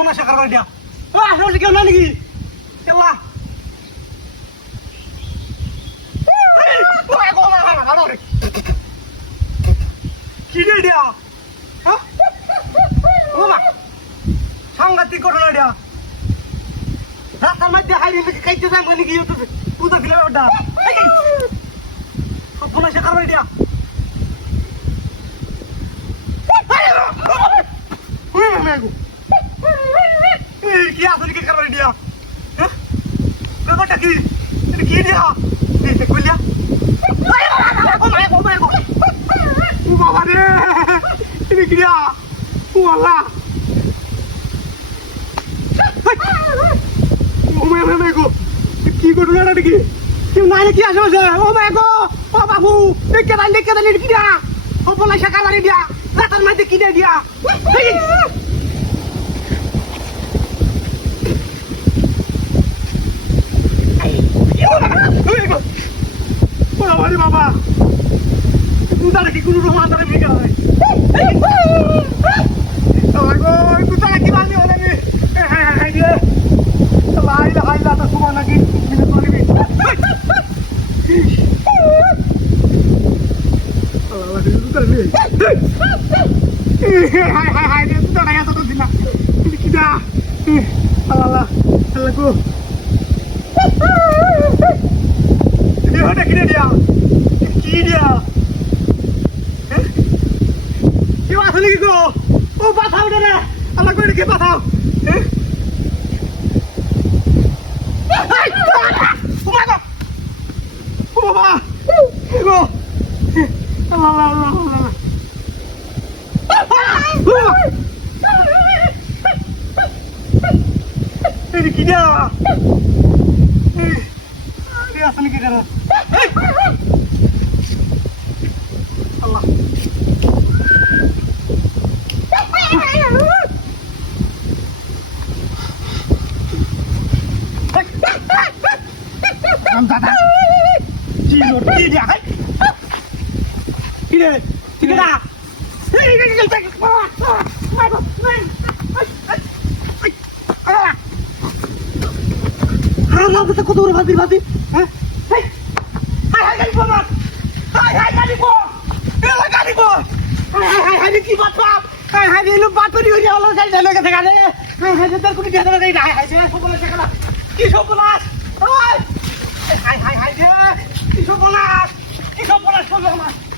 সপনা শেখার করে দিয়া ও আসলে কেউ না নাকি কেলা কি রে দিয়া হ্যাঁ ও মা সাংঘাতিক ঘটনা দিয়া রাস্তার মধ্যে হাইরে খাইতে যাই মানে কি হতো পুজো দিলে ওটা সপনা শেখার করে দিয়া কি আসলে কি কারণ দিয়া ব্যাপারটা কি কি দিয়া কইলিয়া বাবা রে তুমি কি দিয়া ও আল্লাহ ও মে গো কি ঘটনাটা নাকি কেউ নাই নাকি আসে ও মে গো ও বাবু দেখে দেন কি দিয়া ও বলা শাখা বাড়ি দিয়া রাতার মধ্যে কি দিয়া বাবা দুটারে কি কোনো রকম আন্দারে ভেঙে হয় দুটারে কি বানি হলে হাইলা তো তোমার নাকি কিনে দিয়া কি দিয়া কেউ আসলে কি গো ও পাঠাও রে আমার করে কি পাঠাও ও বাবা গো আল্লাহ আল্লাহ আল্লাহ এই কি দিয়া এই আসলে কি করে Allah. Nampak. Cilur dia kan? Ini dah. Halah kita kotor hati. Hah? Hai bapak. Hai kaliku. Hai কি বাপ হাই রে লোক বাত দি হইয়া হলো সাই জানা কথা গালে হাই তোর কোন দেখা নাই হাই রে সবলা শেখালা কি সবলাস হাই রে কি সবলাস সবলাস